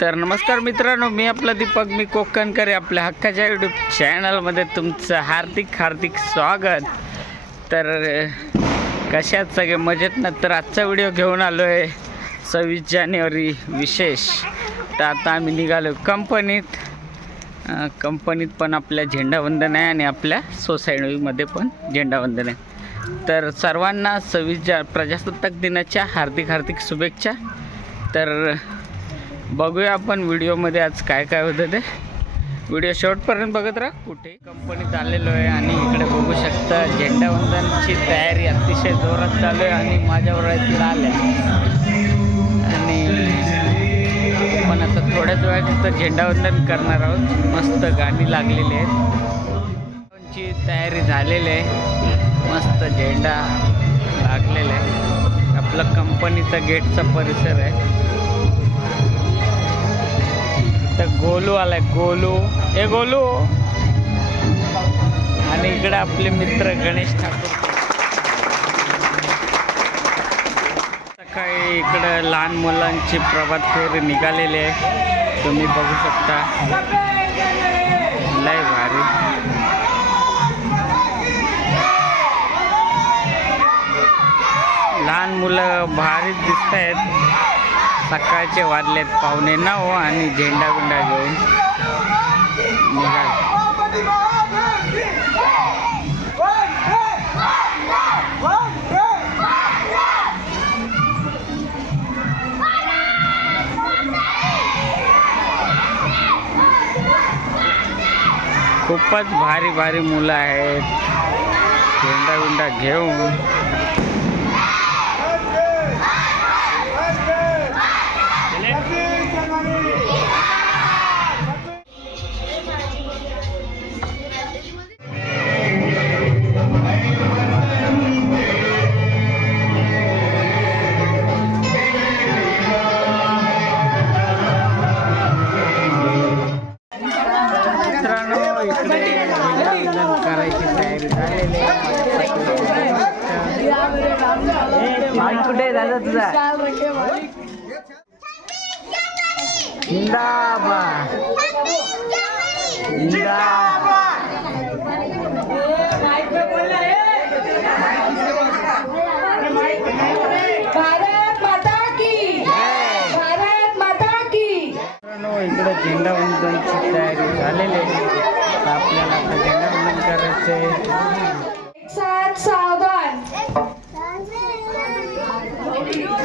तर नमस्कार मित्रांनो मी आपला दीपक मी कोकणकर आहे आपल्या हक्काच्या यूट्यूब चॅनलमध्ये तुमचं हार्दिक हार्दिक स्वागत. तर कशात सगळे? मजेत ना? तर आजचा व्हिडिओ घेऊन आलो आहे सव्वीस जानेवारी विशेष. तर आता आम्ही निघालो कंपनीत. कंपनीत पण आपल्या झेंडावंदन आहे आणि आपल्या सोसायटीमध्ये पण झेंडावंदन आहे. तर सर्वांना सव्वीस जा प्रजासत्ताक दिनाच्या हार्दिक हार्दिक शुभेच्छा. तर बघूया आपण व्हिडिओमध्ये आज काय काय होतं ते. व्हिडिओ शॉर्टपर्यंत बघत राहा. कुठे कंपनीत आलेलो आहे आणि इकडे बघू शकता झेंडावंदनची तयारी अतिशय जोरात चालू आहे आणि माझ्यावर आहेत लाल आहे आणि पण आता थोड्याच वेळात तिथं झेंडावंदन करणार आहोत. मस्त गाणी लागलेली आहेत. ची तयारी झालेली आहे. मस्त झेंडा लागलेला आहे. आपलं कंपनीचा गेटचा परिसर आहे. तर गोलू आलाय गोलू. ए गोलू. आणि इकडे आपले मित्र गणेश ठाकूर. सकाळी इकडं लहान मुलांची प्रभात फेरी निघालेली आहे. तुम्ही बघू शकता. लय भारी. लहान मुलं भारीच दिसत आहेत सकाळचे वाजलेत पावणे नऊ आणि झेंडा गुंडा घेऊन निघाल. खूपच भारी भारी मुलं आहेत. झेंडा गुंडा घेऊन जिंदाबाद जिंदाबाद भारत माता की भारत माता की तयारी झालेली आहे आपल्याला आता झेंडावंदन करायचं आहे एक साथ सावधान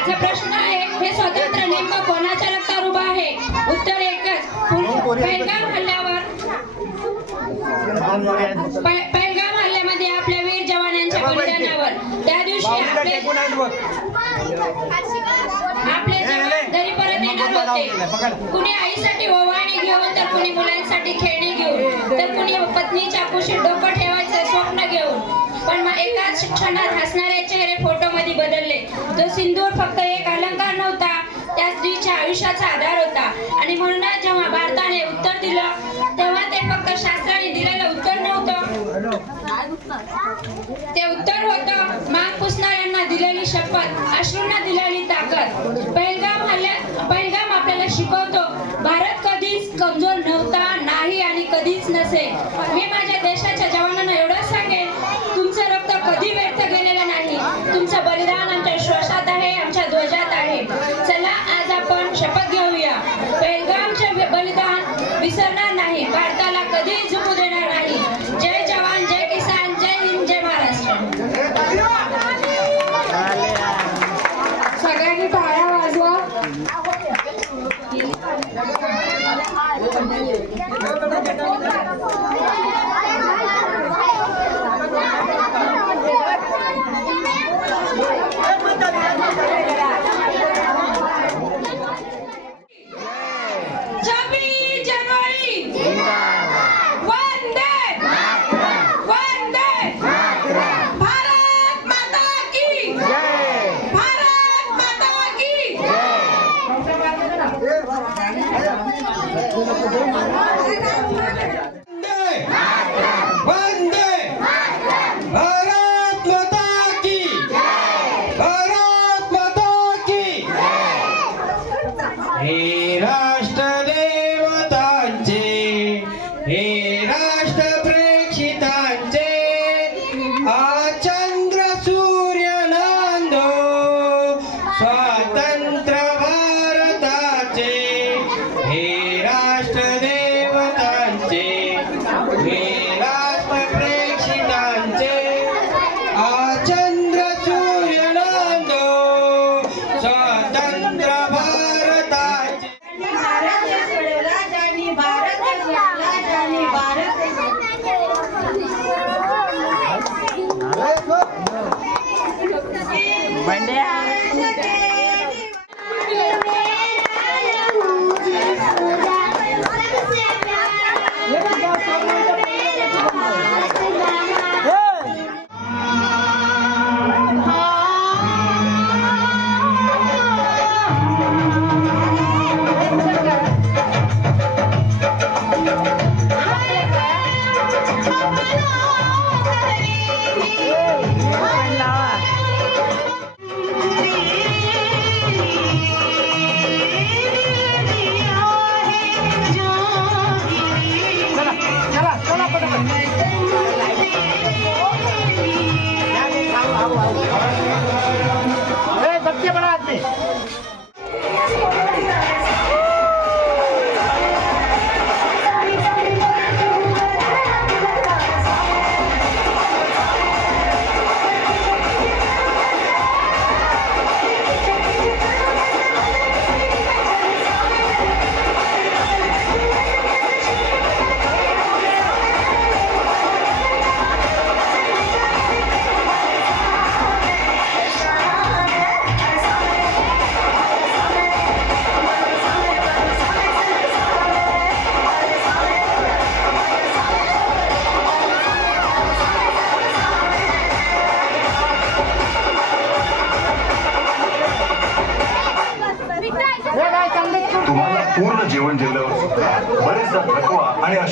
माझा प्रश्न आहे हे स्वातंत्र्य नेमकं कोणाच्या रक्तावर उभं आहे? उत्तर एकच. पहलगाम हल्ल्यावर. पह- पहलगाम हल्ल्यामध्ये आपल्या वीर जवानांच्या बलिदानावर त्या दिवशी आपले आपले जवान घरी परत येणार होते. कुणी आईसाठी ओवाळणी घेऊन तर कुणी मुलांसाठी खेळणी घेऊन तर कुणी पत्नीच्या कुशीत डोकं ठेवायचं स्वप्न घेऊन. पण मग एकाच क्षणात हसणारे चेहरे फोटो मध्ये बदलले. तो सिंदूर फक्त एक अलंकार नव्हता त्या स्त्रीच्या आयुष्याचा आधार होता. आणि म्हणूनच जेव्हा भारताने उत्तर दिलं तेव्हा ते फक्त शास्त्राने दिलेलं उत्तर नव्हतं. ते उत्तर होतं मान पुसणाऱ्यांना दिलेली शपथ अश्रूंना दिलेली ताकद. पहिलगाम हल्ल्या पहिलगाम आपल्याला शिकवतो भारत कधीच कमजोर नव्हता नाही आणि कधीच नसेल मी माझ्या देशाच्या जवानांना कधी व्यक्त केलेला नाही. तुमचं बलिदान आमच्या श्वासात आहे आमच्या ध्वजात आहे. चला आज आपण शपथ घेऊया. पहिलगामचे बलिदान विसरणार नाही. भारताला कधी Burn down.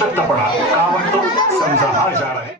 आणि अशक्तपणा का वाटतो समजा हा जार आहे.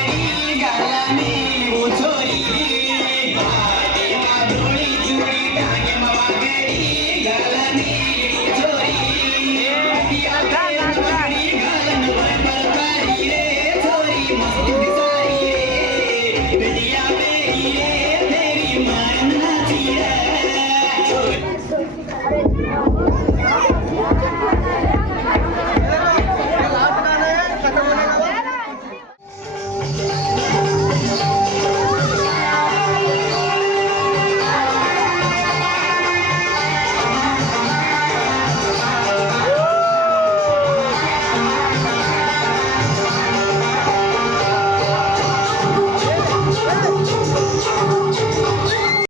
You galani me.